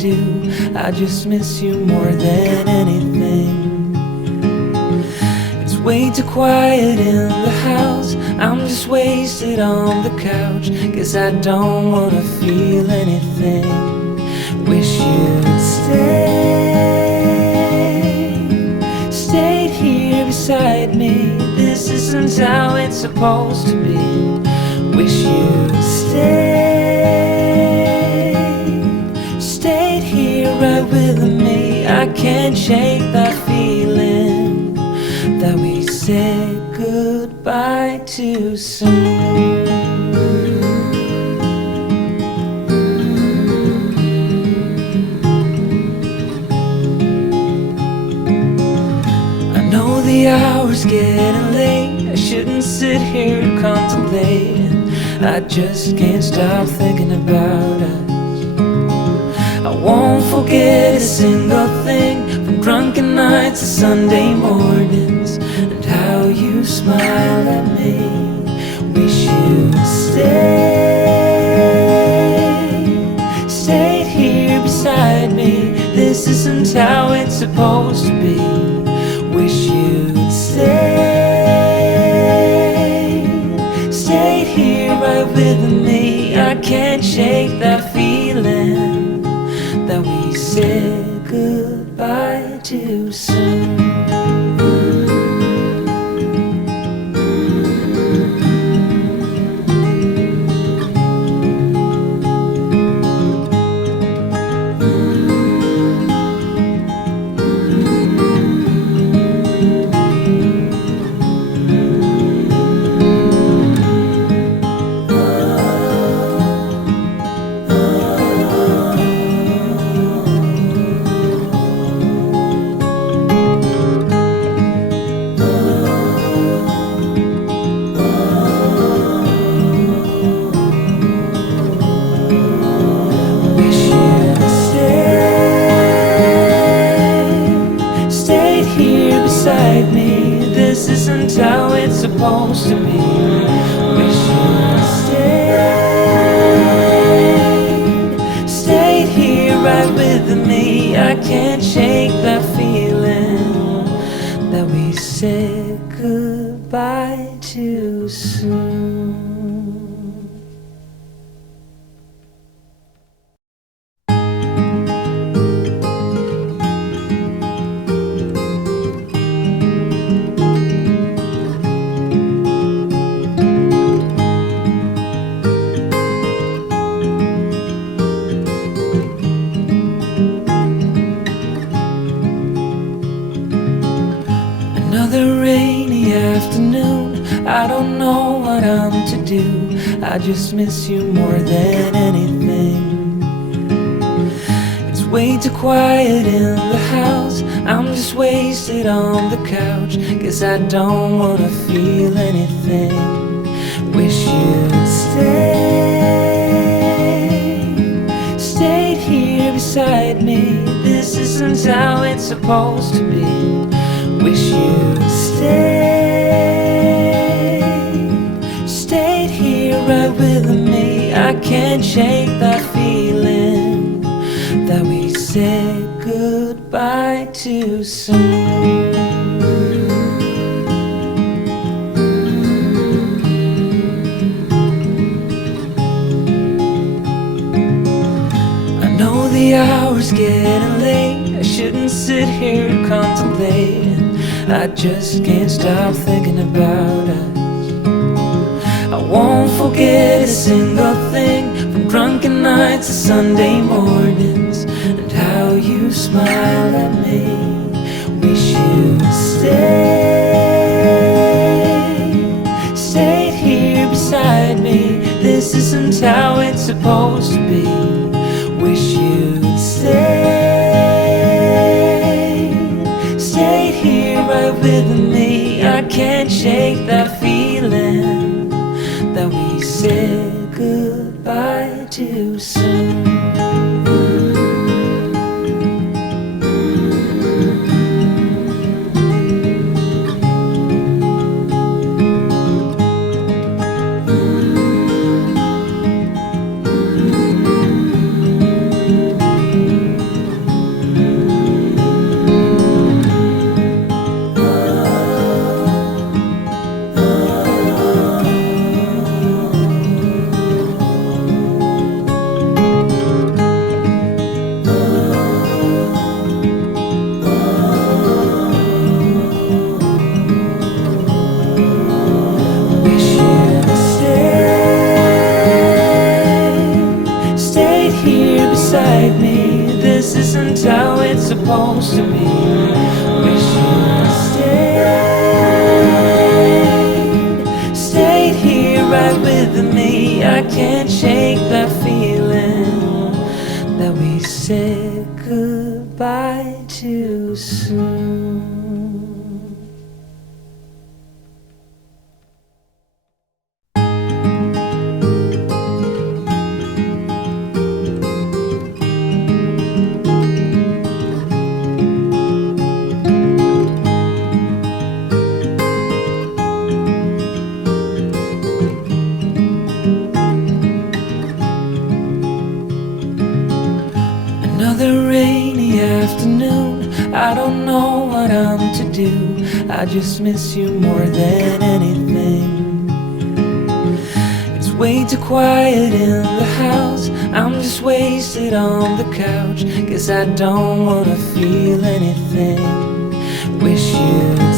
do. I just miss you more than anything. It's way too quiet in the house. I'm just wasted on the couch, 'cause I don't wanna feel anything. Wish you'd stayed here beside me. This isn't how it's supposed to be. Wish you'd stayed here right with me. I can't shake that feeling that we said goodbye too soon. The hour's getting late. I shouldn't sit here contemplating. I just can't stop thinking about us. I won't forget a single thing, from drunken nights to Sunday mornings, and how you smile at me. Wish you'd stayed here beside me. This isn't how it's supposed to be. Wish you'd stayed here right with me. I can't shake that feeling that we said goodbye too soon. Me. This isn't how it's supposed to be. Wish you'd stayed here right with me. I can't shake that feeling that we said goodbye too soon. Another rainy afternoon, I don't know what I'm to do. I just miss you more than anything. It's way too quiet in the house. I'm just wasted on the couch, 'cause I don't wanna feel anything. Wish you'd stayed here beside me. This isn't how it's supposed to be. Wish you'd stayed here right with me. I can't shake that feeling that we said goodbye too soon. I know the hour's getting late. I shouldn't sit here contemplating. I just can't stop thinking about us. I won't forget a single thing, from drunken nights to Sunday mornings, and how you smile at me. Wish you'd stayed here beside me. This isn't how it's supposed to be. Wish you'd stayed here right with me. I can't shake that feeling that we said goodbye too soon. supposed to be. Wish you'd stayed here right with me. I can't shake that feeling that we said goodbye too soon. Another rainy afternoon, I don't know what I'm to do. I just miss you more than anything. It's way too quiet in the house, I'm just wasted on the couch. Guess I don't wanna feel anything. Wish you'd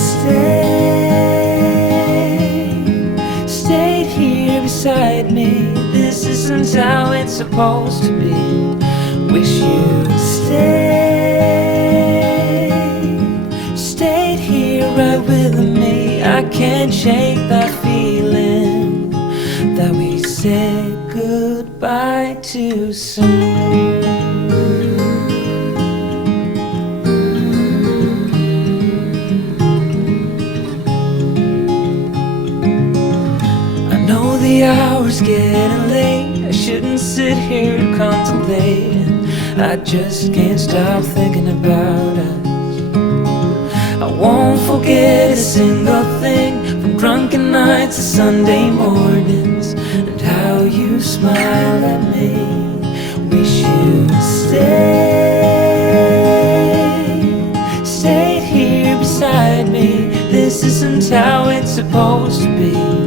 stayed here beside me. This isn't how it's supposed to be. Wish you'd stayed here right with me. I can't shake that feeling that we said goodbye too soon. I know the hour's getting late, I shouldn't sit here contemplating. I just can't stop thinking about us. I won't forget a single thing, from drunken nights to Sunday mornings, and how you smile at me. Wish you'd stayed here beside me. This isn't how it's supposed to be.